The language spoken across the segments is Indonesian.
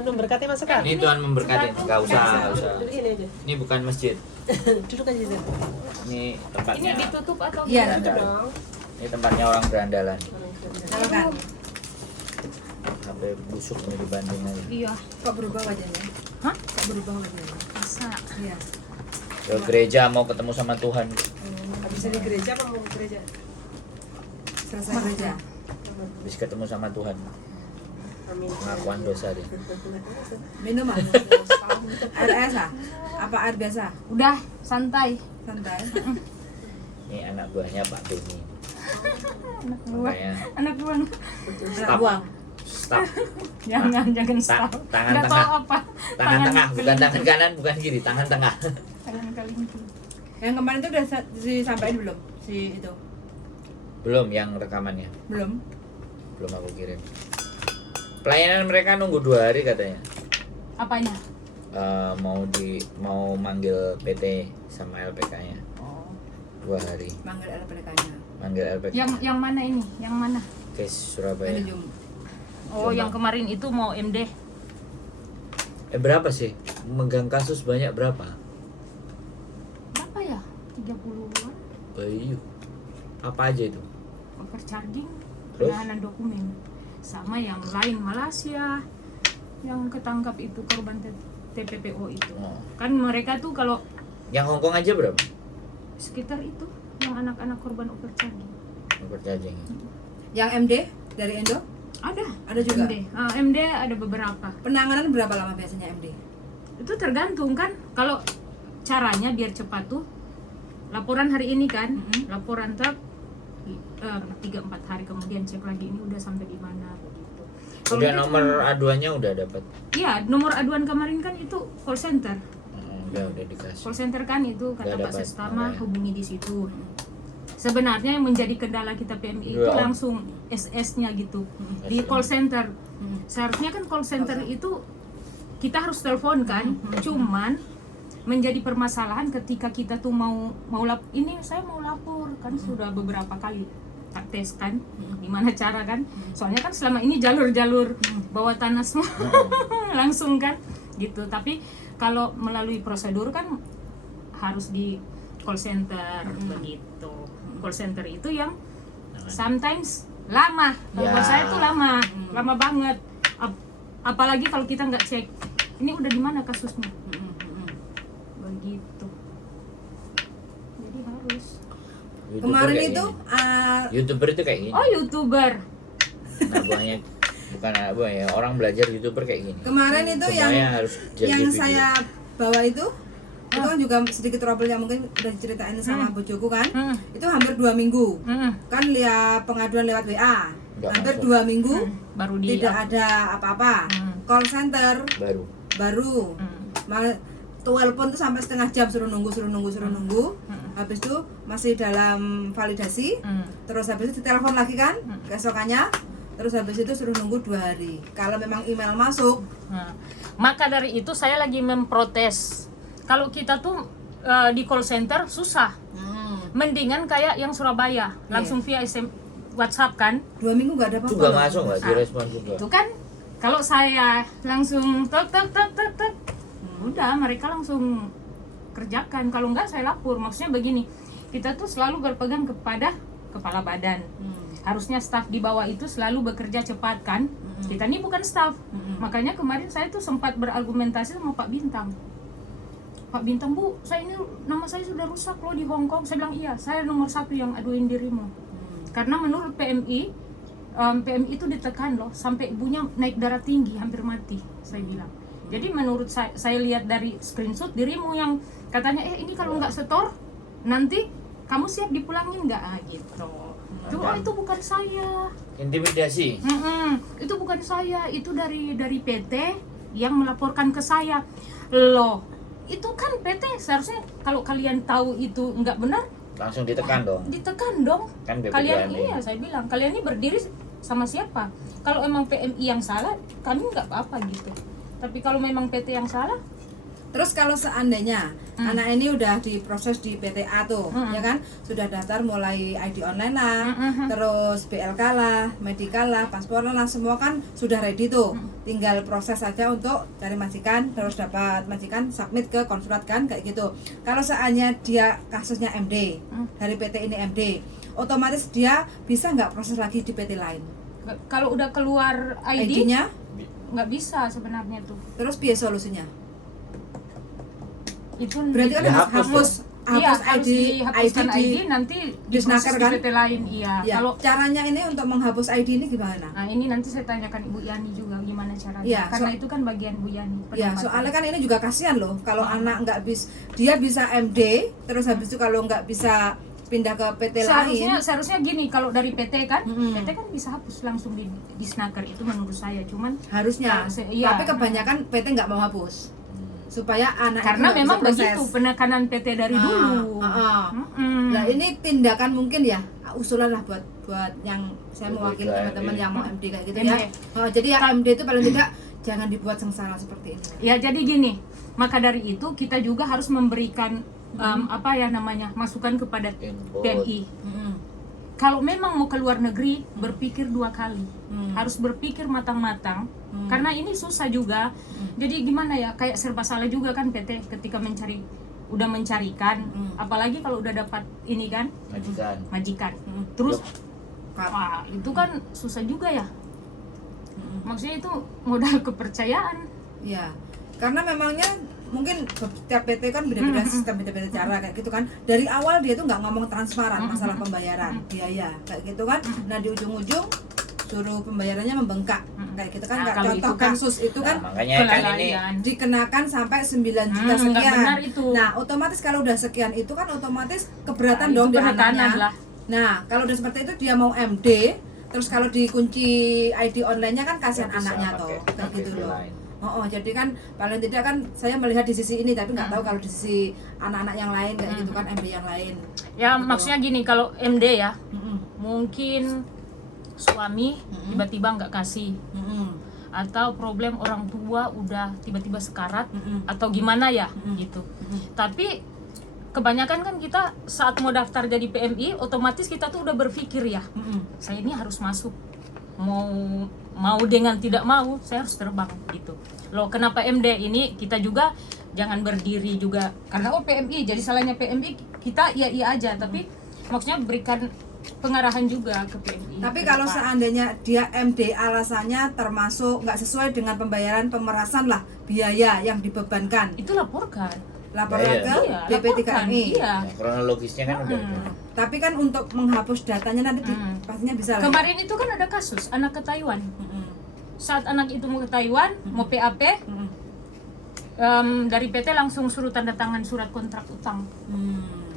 Anu berkati masuk kan? Ini Tuhan memberkati, nggak usah. Duduk sini aja. Ini bukan masjid. Duduk aja situ. Ini Ini tempatnya. ditutup atau Iya, Duduk dong. Ini tempatnya orang berandalan. Silakan. Sampai busuk nih di Bandung aja. Iya. Kok berubah wajahnya? Hah? Kok berubah wajahnya? Masa? Iya. Ke gereja mau ketemu sama Tuhan. Habis di gereja apa mau ke gereja? Selesai gereja. Habis ketemu sama Tuhan. Amin. Pengakuan dosa deh. Minum ah? Air es ah? Apa air biasa? Udah, santai. Santai. Ini anak buahnya Pak Beni. Anak buah. Makanya Anak buah. Anak buang. stop. Jangan stop. Tangan Nggak tengah. tahu apa. Tangan tengah, bukan tangan kanan, bukan kiri, tangan tengah. Tangan kelinci. Yang kemarin itu udah disampaikan belum? Si itu? Belum yang rekamannya. Belum. Belum aku kirim. Pelayanan mereka nunggu 2 hari katanya. Apanya? Mau manggil PT sama LPK-nya. Oh. 2 hari. Manggil LPK-nya. Manggil LPK. Yang mana ini? Yang mana? Case Surabaya. Manajemen. Oh, Jombang. yang kemarin itu mau MD. Berapa sih? Megang kasus banyak berapa? Berapa ya? 30-an. Bayu. Apa aja itu? Overcharging, Terus? penahanan dokumen. Sama yang lain Malaysia yang ketangkap itu korban TPPO itu. Oh. Kan mereka tuh kalau Yang Hongkong aja berapa? sekitar itu yang anak-anak korban overcharging. Overcharging. Yang MD dari Indo? Ada juga? MD. MD ada beberapa. Penanganan berapa lama biasanya MD? Itu tergantung kan. Kalau caranya biar cepat tuh laporan hari ini kan, laporan 3-4 hari kemudian cek lagi ini udah sampai di mana begitu. Kalau Udah kita nomor aduannya udah dapat. Iya, nomor aduan kemarin kan itu call center. Udah dikasih. Call center kan itu kata Udah Pak dapat Sestama nomornya. hubungi di situ. Sebenarnya yang menjadi kendala kita PMI itu Iya. langsung SS-nya gitu di call center. Seharusnya kan call center itu kita harus telepon kan, cuman menjadi permasalahan ketika kita tuh mau ini saya mau lapor kan sudah beberapa kali tak tes kan, gimana cara kan? Soalnya kan selama ini jalur-jalur bawah tanah semua langsung kan gitu. Tapi kalau melalui prosedur kan harus di call center begitu. Call center itu yang sometimes lama. Buat Ya. saya tuh lama banget. Apalagi kalau kita nggak cek ini udah di mana kasusnya. Begitu. Jadi harus. YouTuber Kemarin kayak itu gini. YouTuber itu kayak gini. Oh, YouTuber. Anak buahnya bukan anak buah ya, orang belajar YouTuber kayak gini. kemarin itu Semuanya harus jadi yang video. saya bawa itu kan juga sedikit trouble yang mungkin udah diceritain sama bojoku kan. Itu hampir 2 minggu. Kan lihat pengaduan lewat WA. Nggak Hampir masuk. 2 minggu Baru di tidak ada apa-apa. Call center baru. Telepon tuh sampai setengah jam suruh nunggu. Habis itu masih dalam validasi. Terus habis itu ditelepon lagi kan keesokannya. Terus habis itu suruh nunggu 2 hari. Kalau memang email masuk, Nah, maka dari itu saya lagi memprotes. Kalau kita tuh di call center susah. Mendingan kayak yang Surabaya, langsung via WhatsApp kan. 2 minggu nggak ada apa-apa. Juga loh. masuk nggak direspon juga. Itu kan kalau saya langsung tek udah mereka langsung kerjakan. Kalau enggak saya lapor. Maksudnya begini, kita tuh selalu berpegang kepada kepala badan. Harusnya staf di bawah itu selalu bekerja cepat kan. Kita ini bukan staf. Makanya kemarin saya tuh sempat berargumentasi sama Pak Bintang. Pak Bintang, Bu, saya ini nama saya sudah rusak loh di Hong Kong. Saya bilang iya, saya nomor 1 yang aduin dirimu. Karena menurut PMI, PMI itu ditekan loh, sampai ibunya naik darah tinggi, hampir mati, saya bilang. Jadi menurut saya lihat dari screenshot dirimu yang katanya, ini kalau nggak setor, nanti kamu siap dipulangin nggak? Gitu. Itu bukan saya. Intimidasi. Itu bukan saya, itu dari PT yang melaporkan ke saya. Loh, itu kan PT seharusnya kalau kalian tahu itu nggak benar, Langsung ditekan dong. ditekan dong. Kan Kalian BPKN. iya, saya bilang kalian ini berdiri sama siapa? Kalau emang PMI yang salah, kami nggak apa-apa gitu. Tapi kalau memang PT yang salah, Terus kalau seandainya anak ini udah diproses di PTA tuh, ya kan, sudah daftar mulai ID online lah, terus BLK lah, medical lah, paspor lah, semua kan sudah ready tuh. Tinggal proses saja untuk cari majikan, terus dapat majikan, submit ke konsulat kan, kayak gitu. Kalau seandainya dia kasusnya MD, dari PT ini MD, otomatis dia bisa nggak proses lagi di PT lain? Kalau udah keluar ID-nya nggak bisa sebenarnya tuh. terus biaya solusinya? Itu Berarti kan harus iya, hapus harus dihapuskan ID, nanti disnaker diproses kan? di PT lain. Iya. Ya, Kalau caranya ini untuk menghapus ID ini gimana? nah ini nanti saya tanyakan Ibu Yani juga gimana caranya. Iya, Karena itu kan bagian Bu Yani. Ya, pendapat. soalnya kan ini juga kasihan loh kalau anak nggak dia bisa MD, terus habis itu kalau nggak bisa pindah ke PT lain. Seharusnya gini, kalau dari PT kan, PT kan bisa hapus langsung di snaker, itu menurut saya. Cuman Harusnya. iya. Tapi kebanyakan PT nggak mau hapus. Supaya anak karena itu memang bisa proses. begitu penekanan PT dari dulu. Nah, ini tindakan mungkin ya usulan lah buat yang saya mewakili Buat teman-teman MD. yang mau MD kayak gitu MD. ya. Jadi ya MD itu paling tidak jangan dibuat sengsara seperti ini. Ya jadi gini, maka dari itu kita juga harus memberikan apa ya namanya, masukan kepada Input. PMI. Kalau memang mau ke luar negeri, berpikir 2 kali. Harus berpikir matang-matang, karena ini susah juga. Jadi gimana ya, kayak serba salah juga kan PT ketika udah mencarikan, apalagi kalau udah dapat ini kan, majikan. Terus wah, itu kan susah juga ya. Maksudnya itu modal kepercayaan. Ya, karena memangnya mungkin setiap PT kan beda-beda sistem, beda-beda cara kayak gitu kan. Dari awal dia tuh nggak ngomong transparan masalah pembayaran biaya kayak gitu kan. Nah di ujung-ujung suruh pembayarannya membengkak kayak gitu kan. Nah, Nggak, kalau contoh itu kan- kasus itu kan Makanya kan ini kelalaian. dikenakan sampai 9 juta Nggak sekian. benar itu. Nah otomatis kalau udah sekian itu kan otomatis keberatan Nah, dong itu di penekanan anaknya. lah. Nah kalau udah seperti itu dia mau MD, terus kalau dikunci ID online-nya kan kasihan Nggak bisa anaknya pakai- toh kayak pakai gitu ID loh. lain. Jadi kan paling tidak kan saya melihat di sisi ini, tapi nggak tahu kalau di sisi anak-anak yang lain kayak gitu kan, MD yang lain. Ya maksudnya gini, kalau MD ya, Mm-mm. mungkin suami tiba-tiba nggak kasih, Mm-mm. atau problem orang tua udah tiba-tiba sekarat, Mm-mm. atau gimana ya gitu. Tapi kebanyakan kan kita saat mau daftar jadi PMI, otomatis kita tuh udah berpikir ya, Mm-mm. saya ini harus masuk, mau dengan tidak mau saya harus terbang gitu loh. Kenapa MD ini kita juga jangan berdiri juga karena PMI, jadi salahnya PMI kita iya aja, tapi maksudnya berikan pengarahan juga ke PMI. Tapi ke kalau depan. seandainya dia MD alasannya termasuk nggak sesuai dengan pembayaran pemerasan lah biaya yang dibebankan, itu laporkan. laporkan Iya. ke Iya, BP3MI. iya. Nah, kronologisnya kan udah Tapi kan untuk menghapus datanya nanti pastinya bisa lah. Kemarin itu kan ada kasus anak ke Taiwan. Mm-mm. Saat anak itu mau ke Taiwan, mau PAP, Mm-mm. dari PT langsung suruh tanda tangan surat kontrak utang.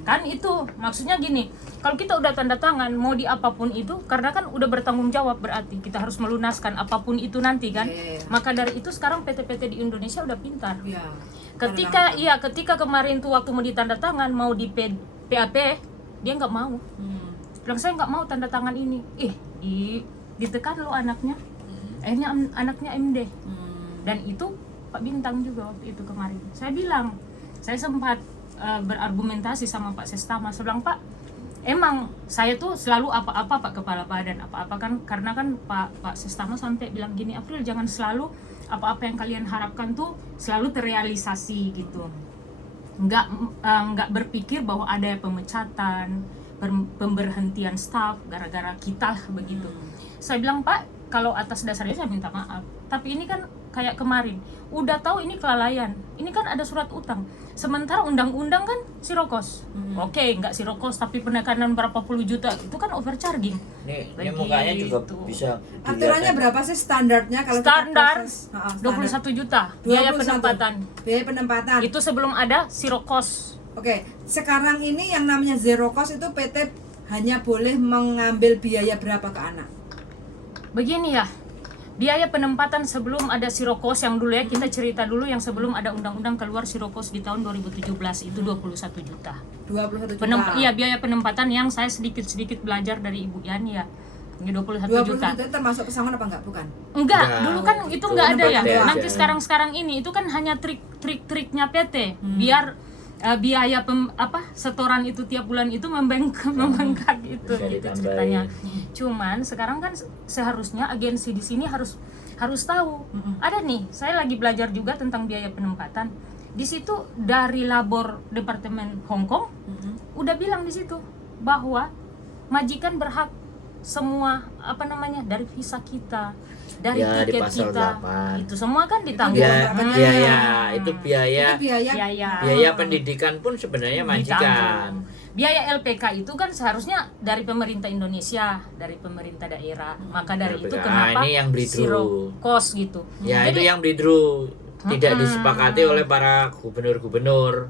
Kan itu maksudnya gini, kalau kita udah tanda tangan mau di apapun itu, karena kan udah bertanggung jawab, berarti kita harus melunaskan apapun itu nanti kan. Iya. Maka dari itu sekarang PT-PT di Indonesia udah pintar. Iya. Ketika kemarin tuh waktu mau ditanda tangan, mau di PAP, dia nggak mau. Bilang saya nggak mau tanda tangan ini. Ditekan lo anaknya. Akhirnya anaknya MD. Dan itu Pak Bintang juga waktu itu kemarin. Saya bilang, saya sempat berargumentasi sama Pak Sestama. Saya bilang, Pak, emang saya tuh selalu apa-apa Pak Kepala Badan, apa-apa kan, karena kan Pak Sestama sampai bilang gini, April jangan selalu apa-apa yang kalian harapkan tuh selalu terrealisasi gitu. Nggak berpikir bahwa ada pemecatan, pemberhentian staf gara-gara kita lah begitu. Saya bilang, Pak, kalau atas dasarnya saya minta maaf. Tapi ini kan kayak kemarin, udah tahu ini kelalaian. Ini kan ada surat utang. Sementara undang-undang kan sirokos. Oke, nggak sirokos tapi penekanan berapa puluh juta itu kan overcharging. ini mukanya juga bisa Aturannya berapa sih standarnya kalau Standar kita proses? 21 juta biaya 21. penempatan. Biaya penempatan. Itu sebelum ada sirokos. Oke, sekarang ini yang namanya zero cost itu PT hanya boleh mengambil biaya berapa ke anak? Begini ya, biaya penempatan sebelum ada sirokos yang dulu ya, kita cerita dulu yang sebelum ada undang-undang keluar sirokos di tahun 2017 itu 21 juta. 21 juta. Iya, biaya penempatan yang saya sedikit-sedikit belajar dari Ibu Yani ya. Ya 21 juta. Itu termasuk pesangon apa enggak? Bukan. Enggak, Enggak, dulu kan itu itu enggak ada ya. PT aja. Nanti sekarang ini itu kan hanya trik-triknya PT biar biaya setoran itu tiap bulan itu membengkak itu Bisa gitu ditambahin. ceritanya. Cuman sekarang kan seharusnya agensi di sini harus tahu. Ada nih, saya lagi belajar juga tentang biaya penempatan. Di situ dari labor departemen Hong Kong udah bilang di situ bahwa majikan berhak semua dari visa kita, dari Ya, di tiket pasal kita, 8. itu semua kan ditanggung. Itu biaya Biaya pendidikan pun sebenarnya majikan. ditanggung. Biaya LPK itu kan seharusnya dari pemerintah Indonesia, dari pemerintah daerah. Maka dari itu LPK, kenapa ini yang breedru. zero cost gitu. Ya, itu Jadi yang breedru tidak disepakati oleh para gubernur-gubernur.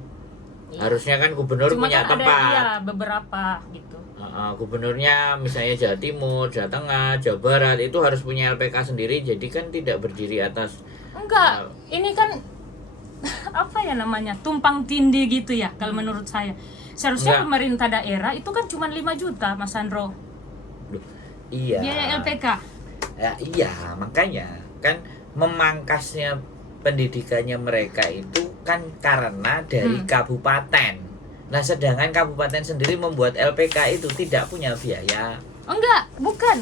Harusnya kan gubernur cuma punya kan tempat. ada beberapa gitu. Gubernurnya misalnya Jawa Timur, Jawa Tengah, Jawa Barat itu harus punya LPK sendiri, jadi kan tidak berdiri atas. Enggak, ini kan tumpang tindih gitu ya kalau menurut saya. Seharusnya Enggak. pemerintah daerah itu kan cuma 5 juta Mas Sandro. Iya. Biaya LPK. Ya, iya, makanya kan memangkasnya pendidikannya mereka itu kan karena dari kabupaten. Nah, sedangkan kabupaten sendiri membuat LPK itu tidak punya biaya. Enggak, bukan.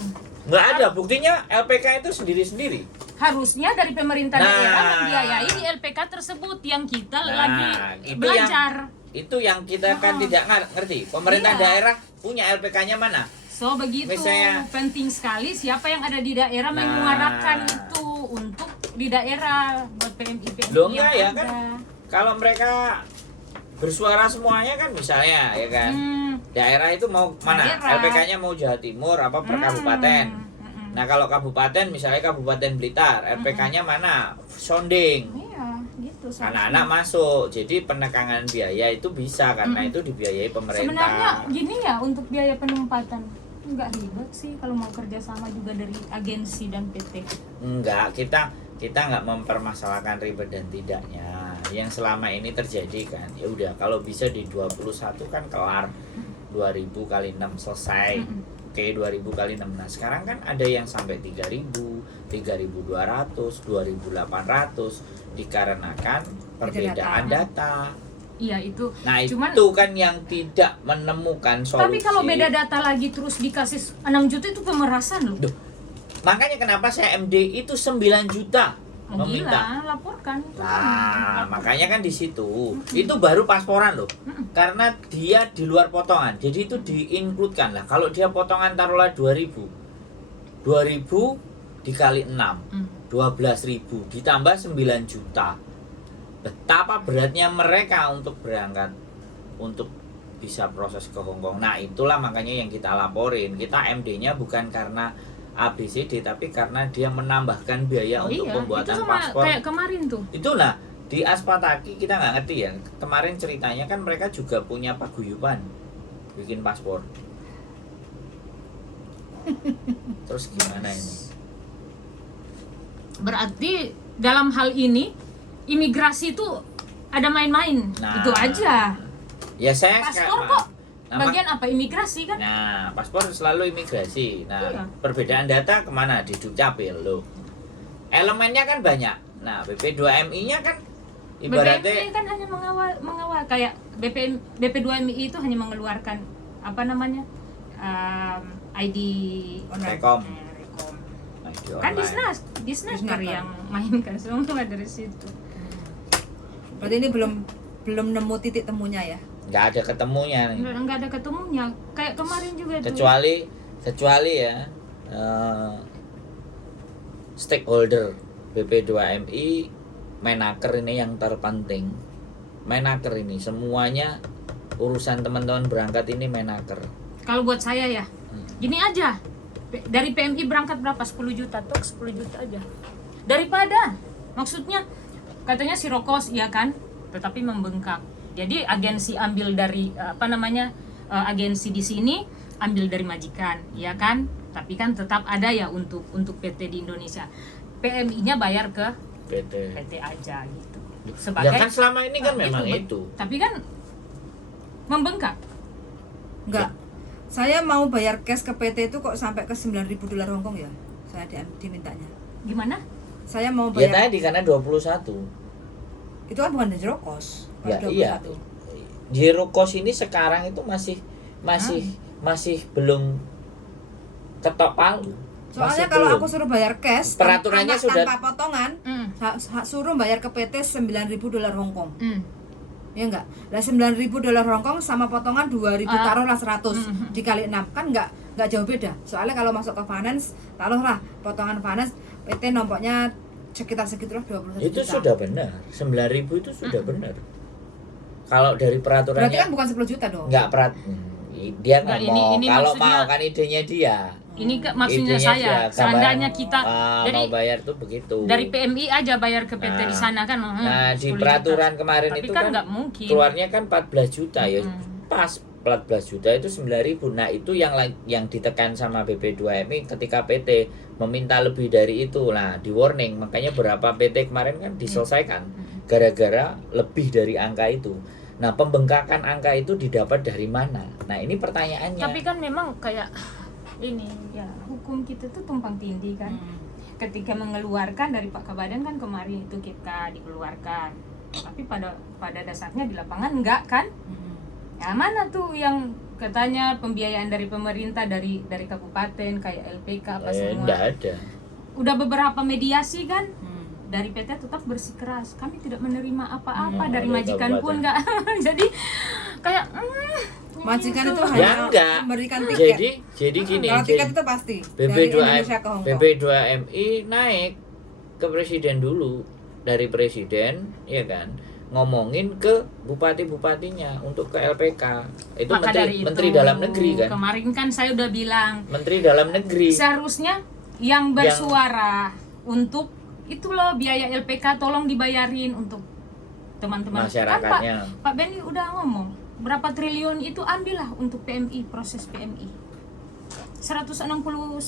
Nggak ada buktinya LPK itu sendiri-sendiri. Harusnya dari pemerintah Nah. daerah membiayai di LPK tersebut yang kita Nah, lagi itu belajar. Itu yang kita kan tidak ngerti. Pemerintah Iya. daerah punya LPK-nya mana? So begitu Misalnya- penting sekali siapa yang ada di daerah Nah. menyuarakan itu untuk di daerah buat PMI Loh, yang enggak ya, ada. kan? Kalau mereka bersuara semuanya kan misalnya ya kan. Daerah itu mau mana? Daerah. LPK-nya mau Jawa Timur apa per kabupaten. Nah, kalau kabupaten misalnya Kabupaten Blitar, LPK-nya mana? Sonding. Iya, gitu. Anak-anak masuk. Jadi penekangan biaya itu bisa karena itu dibiayai pemerintah. Sebenarnya gini ya untuk biaya penempatan nggak ribet sih kalau mau kerjasama juga dari agensi dan PT. Enggak, kita nggak mempermasalahkan ribet dan tidaknya. Yang selama ini terjadi kan, ya udah kalau bisa di 21 kan kelar 2000 kali 6 selesai. Oke, 2000 kali 6. Nah, sekarang kan ada yang sampai 3000, 3200, 2800 dikarenakan perbedaan data. Iya itu. Nah, Cuman, itu kan yang tidak menemukan solusi. tapi kalau beda data lagi terus dikasih 6 juta itu pemerasan loh. Duh, makanya kenapa saya MD itu 9 juta meminta. Gila, laporkan. Nah, makanya kan di situ. Itu baru pasporan loh. Karena dia di luar potongan. Jadi itu diincludekan lah. Kalau dia potongan taruhlah 2000. 2000 dikali 6. 12.000 ditambah 9 juta. Betapa beratnya mereka untuk berangkat untuk bisa proses ke Hong Kong. Nah, itulah makanya yang kita laporin. Kita MD-nya bukan karena ABCD tapi karena dia menambahkan biaya untuk pembuatan itu sama paspor. kayak kemarin tuh. Itu nah di Aspataki kita nggak ngerti ya. Kemarin ceritanya kan mereka juga punya paguyuban bikin paspor. Terus gimana ini? Berarti dalam hal ini imigrasi itu ada main-main. Nah, Itu aja. Ya saya Paspor kok bagian apa imigrasi kan? Nah, paspor selalu imigrasi. Nah, Iya. perbedaan data kemana? Di Dukcapil loh. Elemennya kan banyak. Nah, BP2MI-nya kan ibaratnya BPMI kan hanya mengawal kayak BP2MI itu hanya mengeluarkan apa namanya ID Rekom. Rekom. Nah, di Kan online. Disnaker yang mainkan semua dari situ. Berarti ini belum nemu titik temunya ya? Nggak ada ketemunya nih. Nggak ada ketemunya. Kayak kemarin juga tuh. kecuali ya stakeholder BP2MI Menaker ini yang terpenting. Menaker ini semuanya urusan teman-teman berangkat ini Menaker. Kalau buat saya ya, gini aja. Dari PMI berangkat berapa? 10 juta tuh, 10 juta aja. Daripada maksudnya katanya sirokos ya kan, tetapi membengkak. Jadi agensi ambil dari agensi di sini ambil dari majikan, ya kan? Tapi kan tetap ada ya untuk PT di Indonesia. PMI-nya bayar ke PT aja gitu. Ya kan selama ini kan memang itu. Tapi kan membengkak. Enggak. Saya mau bayar cash ke PT itu kok sampai ke 9.000 dolar Hongkong ya? Saya dimintanya. Gimana? Saya mau Ya bayar. tadi karena 21. Itu kan bukan zero cost. Ya Kalau iya. 21. Zero cost ini sekarang itu masih belum ketok palu. Soalnya Masih kalau belum. aku suruh bayar cash Peraturannya sudah- tanpa potongan, suruh bayar ke PT 9.000 dolar Hongkong. Ya enggak? Lah 9.000 dolar Hongkong sama potongan 2.000 taruhlah 100 dikali 6 kan enggak jauh beda. Soalnya kalau masuk ke finance, taruhlah potongan finance PT nomboknya sekitar segitulah 21 Itu juta. sudah benar. 9.000 itu sudah benar. Kalau dari peraturannya Berarti kan bukan 10 juta dong. enggak dia Enggak, ngomong ini kalau maksudnya- mau kan idenya dia. Ini maksudnya Idenya saya, dia, seandainya kabar, kita mau bayar tuh begitu. dari PMI aja bayar ke PT di sana kan. Nah, di 10 peraturan juta. kemarin Tapi itu kan kan nggak mungkin. keluarnya kan 14 juta ya. Pas 14 juta itu 9.000. Nah, itu yang ditekan sama BP2MI ketika PT meminta lebih dari itu. Nah, di warning, makanya beberapa PT kemarin kan diselesaikan gara-gara lebih dari angka itu. Nah, pembengkakan angka itu didapat dari mana? Nah, ini pertanyaannya. Tapi kan memang kayak ini ya, hukum kita tuh tumpang tindih kan. Ketika mengeluarkan dari Pak Kabadan kan kemarin itu kita dikeluarkan. Tapi pada dasarnya di lapangan enggak kan? Ya mana tuh yang katanya pembiayaan dari pemerintah dari kabupaten kayak LPK apa semua. Enggak ada. Udah beberapa mediasi kan? Dari PT tetap bersikeras. Kami tidak menerima apa-apa dari dari majikan kabupaten. pun enggak. Jadi kayak Majikan itu Ya hanya enggak. memberikan tiket. Jadi gini. Kalau tiket jadi- itu pasti dari Indonesia ke Hongkong. BP2MI naik ke presiden dulu, dari presiden ya kan, ngomongin ke bupati-bupatinya untuk ke LPK. Itu maka menteri, dari itu, menteri dalam negeri kan. Kemarin kan saya udah bilang Menteri dalam negeri. seharusnya yang bersuara untuk itu loh biaya LPK tolong dibayarin untuk teman-teman. Kan Masyarakatnya. Pak Benny udah ngomong berapa triliun itu ambillah untuk PMI, proses PMI. 169,6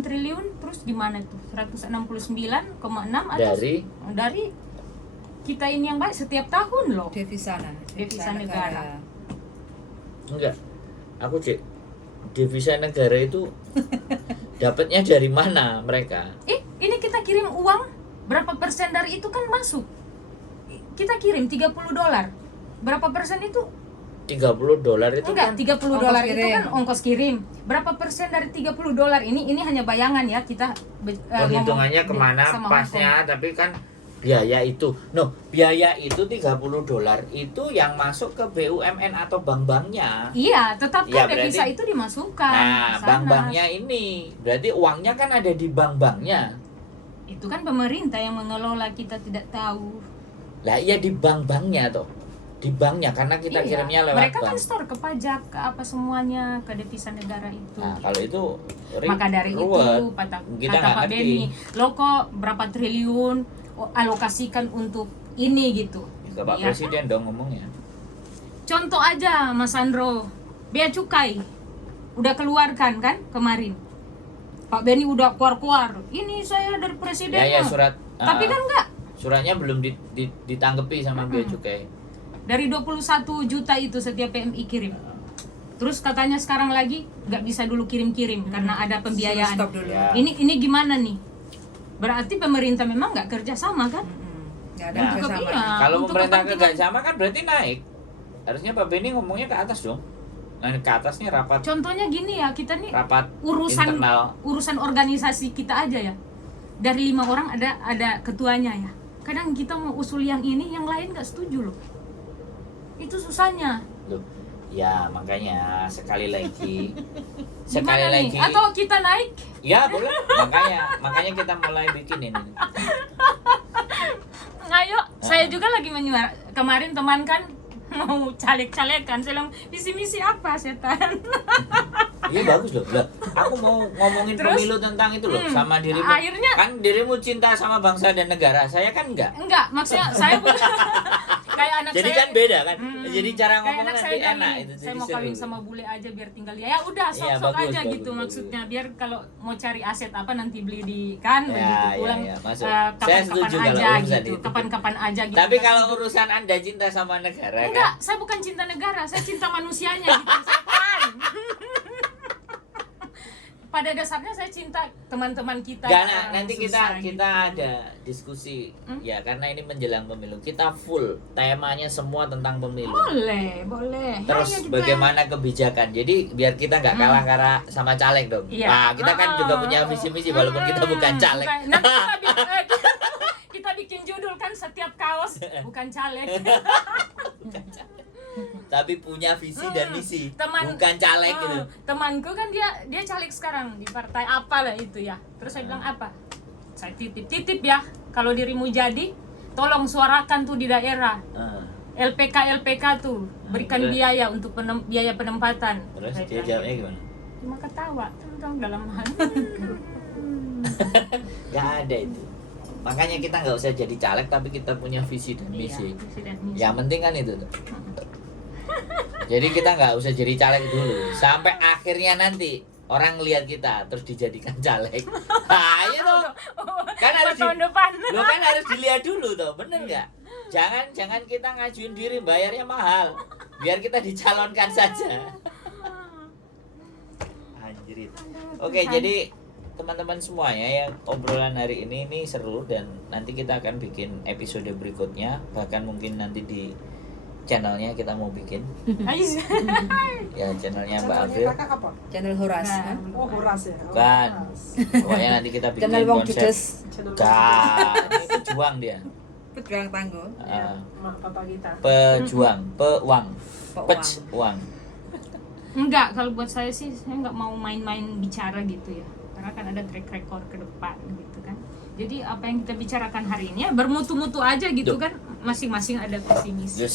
triliun terus gimana tuh? 169,6 atau dari kita ini yang baik setiap tahun loh. Devisa negara. Enggak. Aku cek devisa negara itu dapatnya dari mana mereka? Ini kita kirim uang berapa persen dari itu kan masuk. Kita kirim 30 dolar. Berapa persen itu? 30 dolar itu Enggak, kan 30 ongkos dolar itu kirim. kan ongkos kirim. Berapa persen dari 30 dolar ini hanya bayangan ya kita penghitungannya ngomong kemana sama pasnya, tapi kan biaya itu. Biaya itu 30 dolar itu yang masuk ke BUMN atau bank-banknya. Iya, tetap kan Ya, berarti- devisa itu dimasukkan Nah, ke sana. bank-banknya ini berarti uangnya kan ada di bank-banknya. Itu kan pemerintah yang mengelola, kita tidak tahu. Lah iya di bank-banknya toh. Di banknya karena kita Iya, kirimnya lewat mereka bank. kan store ke pajak, ke apa semuanya, ke devisa negara itu. Nah, kalau itu Maka dari ruwet. itu kata Kita nggak Pak ngerti. Benny, lo kok berapa triliun alokasikan untuk ini gitu. Ke Pak Iya kan? Presiden dong ngomongnya. Contoh aja Mas Andro, bea cukai udah keluarkan kan kemarin. Pak Benny udah keluar. Ini saya dari presidennya. Ya surat. Tapi kan enggak. Suratnya belum ditanggapi sama bea cukai. Dari 21 juta itu setiap PMI kirim. Terus katanya sekarang lagi nggak bisa dulu kirim-kirim karena ada pembiayaan. Stop dulu. Ya. Ini gimana nih? Berarti pemerintah memang nggak kerja sama kan? Nggak ada Nah, kerjasama. iya. Kalau untuk pemerintah kepentingan- kerja sama kan berarti naik. Harusnya Pak Benny ngomongnya ke atas dong. Nah, ke atasnya rapat Contohnya gini ya, kita nih urusan internal. urusan organisasi kita aja ya. Dari 5 orang ada ketuanya ya. Kadang kita mau usul yang ini, yang lain nggak setuju loh. Itu susahnya. Loh, ya makanya sekali lagi Gimana nih? lagi Atau kita naik? ya boleh, makanya kita mulai bikin ini. Ayo, saya juga lagi menyuara. Kemarin teman kan mau caleg-calekan, saya bilang misi-misi apa setan? Iya bagus loh. Lah, aku mau ngomongin Terus? pemilu tentang itu loh sama dirimu. Akhirnya- kan dirimu cinta sama bangsa dan negara. Saya kan enggak. Enggak, maksudnya saya bukan kayak anak Jadi saya. kan beda kan. Jadi cara Kayak ngomong anak nanti saya bilang enak gini, itu. saya jadi mau seru. kawin sama bule aja biar tinggal dia. Ya udah, Iya, sok-sok bagus, aja bagus, gitu bagus. maksudnya. Biar kalau mau cari aset apa nanti beli di kan Ya, begitu ya, pulang. ya, masuk. Saya Kapan-kapan setuju kalau aja urusan gitu. itu. Kapan-kapan aja gitu. Tapi kan. kalau urusan Anda cinta sama negara enggak, kan. saya bukan cinta negara, saya cinta manusianya gitu. Setan. pada dasarnya saya cinta teman-teman kita. Enggak, yang nanti susah kita gitu. ada diskusi ya, karena ini menjelang pemilu. Kita full temanya semua tentang pemilu. Boleh. Terus Ayo kita- bagaimana kebijakan. Jadi biar kita nggak kalah karena sama caleg dong. Iya. Nah, kita kan juga punya visi misi walaupun kita bukan caleg. Nanti kita bikin judul kan setiap kaos bukan caleg. Tapi punya visi dan misi. Bukan Ah. caleg gitu. Temanku kan dia caleg sekarang di partai apa lah itu ya. Terus saya bilang apa? Saya titip ya. Kalau dirimu jadi, tolong suarakan tuh di daerah. Ah. LPK tuh berikan Terus? biaya untuk biaya penempatan. Terus Saya dia bilang jawabnya gitu. gimana? Cuma ketawa tentang dalam hati. Gak ada itu. Makanya kita nggak usah jadi caleg tapi kita punya visi dan misi. Iya, visi dan misi. Yang penting kan itu tuh. Jadi kita nggak usah jadi caleg dulu sampai akhirnya nanti orang lihat kita terus dijadikan caleg. Nah, itu kan harus tahun depan. lo kan harus dilihat dulu tuh, bener nggak? Jangan kita ngajuin diri bayarnya mahal, biar kita dicalonkan saja. Anjir. Oke, jadi teman-teman semuanya yang obrolan hari ini seru dan nanti kita akan bikin episode berikutnya, bahkan mungkin nanti di channelnya kita mau bikin ya channelnya Mbak Channelnya Afril. kakak apa? Channel Horas. Nah. kan? Oh, Horas ya. Oh, Bukan. Horas. Pokoknya nanti kita bikin Channel Wong konsep. Judes. Channel Ini pejuang dia. Pejuang tangguh. Ya, Ah, mak bapak kita. pejuang, pewang, Pewang. pejuang. Enggak, kalau buat saya sih saya nggak mau main-main bicara gitu ya. Karena kan ada track record ke depan gitu kan. Jadi apa yang kita bicarakan hari ini ya bermutu-mutu aja gitu Duh. kan, masing-masing ada visi misi. Yo,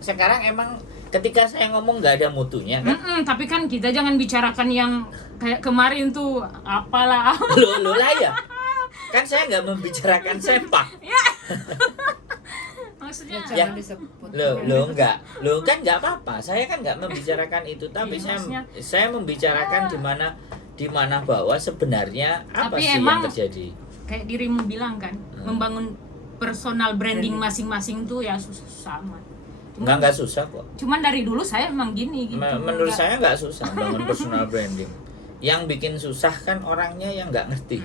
sekarang emang ketika saya ngomong nggak ada mutunya kan. Tapi kan kita jangan bicarakan yang kayak kemarin tuh apalah. Lo lah ya. Kan saya nggak membicarakan sepak. Maksudnya Jangan disebut. Lo kan nggak apa-apa. Saya kan nggak membicarakan itu, tapi Iya, saya membicarakan di mana bahwa sebenarnya apa Tapi sih emang- yang terjadi. kayak dirimu bilang kan, membangun personal branding masing-masing tuh ya susah amat. Nggak susah kok. Cuman dari dulu saya emang gini gitu. Menurut Nggak- saya nggak susah bangun personal branding. Yang bikin susah kan orangnya yang nggak ngerti.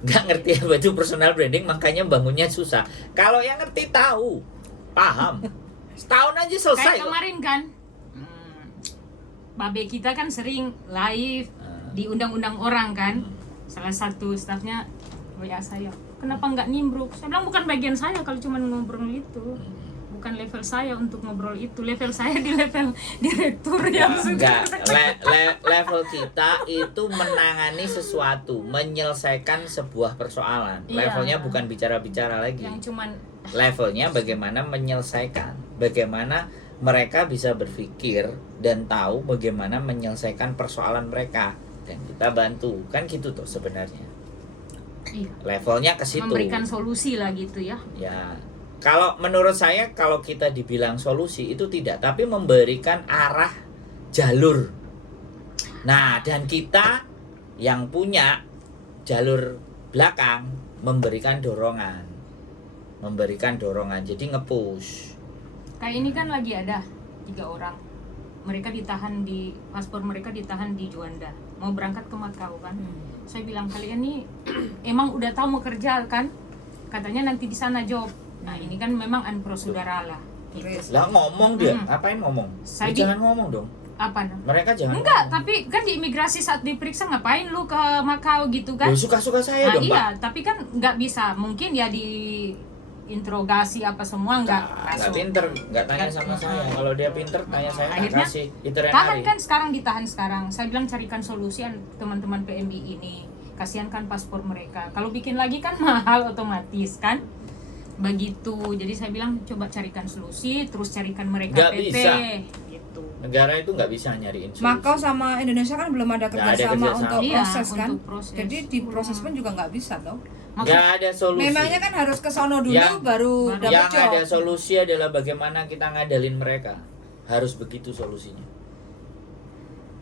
Nggak ngerti apa itu personal branding, makanya bangunnya susah. Kalau yang ngerti tahu, paham, setahun aja selesai kayak kok. kemarin kan, Babe kita kan sering live diundang-undang orang kan. Salah satu stafnya WA saya, kenapa nggak nimbruk? Saya bilang bukan bagian saya kalau cuma ngobrol itu. Bukan level saya untuk ngobrol itu. Level saya di level direktur yang Enggak, sudah. level kita itu menangani sesuatu, menyelesaikan sebuah persoalan. Iya. Levelnya bukan bicara-bicara lagi. Yang cuman Levelnya bagaimana menyelesaikan, bagaimana mereka bisa berpikir dan tahu bagaimana menyelesaikan persoalan mereka, dan kita bantu, kan gitu tuh sebenarnya. iya, Levelnya ke situ. memberikan solusi lah gitu ya. Ya, kalau menurut saya kalau kita dibilang solusi itu tidak, tapi memberikan arah jalur. Nah, dan kita yang punya jalur belakang memberikan dorongan. Jadi nge-push. Kayak ini kan lagi ada 3 orang. Mereka ditahan paspor mereka ditahan di Juanda. Mau berangkat ke Makau kan. Saya bilang kalian nih emang udah tahu mau kerja kan? Katanya nanti di sana job. Nah, ini kan memang unprosedura lah. Turis. Lah ngomong dia, ngapain ngomong? Saya Jangan ngomong dong. Apa? Mereka jangan. Enggak, tapi kan di imigrasi saat diperiksa ngapain lu ke Makau gitu kan? Ya, suka-suka saya Nah, dong, iya, Pak. tapi kan nggak bisa. Mungkin ya di interogasi apa semua nggak Nggak pinter, nggak tanya sama saya. Kalau dia pinter, tanya saya nggak Akhirnya kasih. Itu yang tahan hari. kan sekarang, ditahan sekarang. Saya bilang carikan solusi teman-teman PMI ini. Kasihan kan paspor mereka. Kalau bikin lagi kan mahal otomatis kan. Begitu. Jadi saya bilang coba carikan solusi, terus carikan mereka Nggak PT. bisa. Gitu. Negara itu nggak bisa nyariin solusi. Makau sama Indonesia kan belum ada Nggak ada kerjasama kerjasama. untuk Iya, proses kan. untuk proses. Jadi di proses pun juga nggak bisa toh. Nggak ada solusi. Memangnya kan harus ke sono dulu Yang- baru dapat Yang job. ada solusi adalah bagaimana kita ngadalin mereka. Harus begitu solusinya.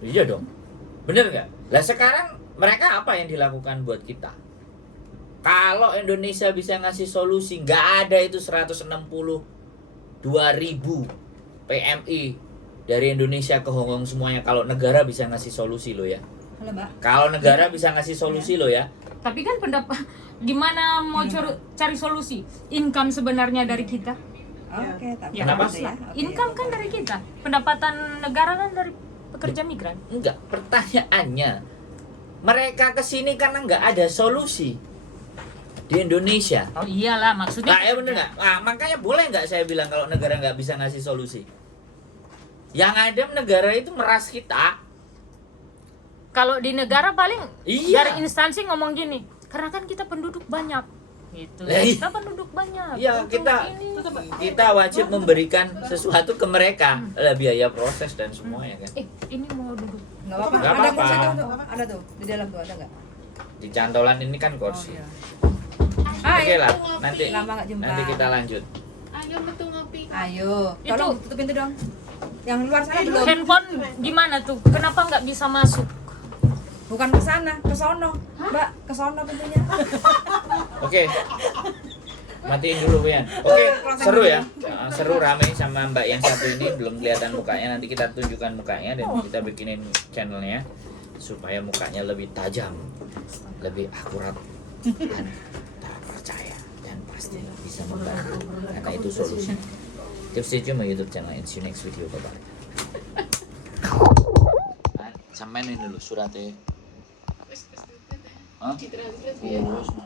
Iya dong. Bener nggak? Lah sekarang mereka apa yang dilakukan buat kita? Kalau Indonesia bisa ngasih solusi, nggak ada itu 162.000 PMI dari Indonesia ke Hongkong semuanya. Kalau negara bisa ngasih solusi loh ya. Halo Mbak. Kalau negara bisa ngasih solusi loh ya. Tapi kan pendapat gimana mau cari solusi? Income sebenarnya dari kita. Oke, tak Ya, Kenapa? gitu ya. Oke, Income kan dari kita. Pendapatan negara kan dari pekerja migran. Enggak, pertanyaannya mereka kesini karena nggak ada solusi di Indonesia. Oh iyalah maksudnya. Nah, ya bener nggak? Nah, makanya boleh nggak saya bilang kalau negara nggak bisa ngasih solusi? Yang ada negara itu meras kita. Kalau di negara paling Iya. dari instansi ngomong gini, karena kan kita penduduk banyak, gitu. Lah, iya. Kita penduduk banyak. Iya, Untuk ini. kita wajib memberikan sesuatu ke mereka. Lah, biaya proses dan semuanya kan. Ini mau duduk. Nggak apa-apa. Nggak Ada apa-apa. kursi tuh, ada tuh di dalam tuh ada nggak? Di cantolan ini kan kursi. iya. Oke lah, ngopi. nanti Lama nggak jumpa. nanti kita lanjut. Ayo betul ngopi. Ayo, tolong tutup pintu dong. Yang luar sana belum. Handphone gimana tuh? Kenapa nggak bisa masuk? Bukan ke sana, ke sono. Mbak, ke sono pintunya. Oke. Matiin dulu Wian. Oke, seru ya. Nah, seru rame sama Mbak yang satu ini belum kelihatan mukanya. Nanti kita tunjukkan mukanya dan kita bikinin channelnya supaya mukanya lebih tajam, lebih akurat dan terpercaya dan pasti bisa membantu. Karena itu solusi. Stay tune my YouTube channel and see you next video. Bye bye. Sampai ini dulu suratnya. Hah? Citra-citra ya. Terus.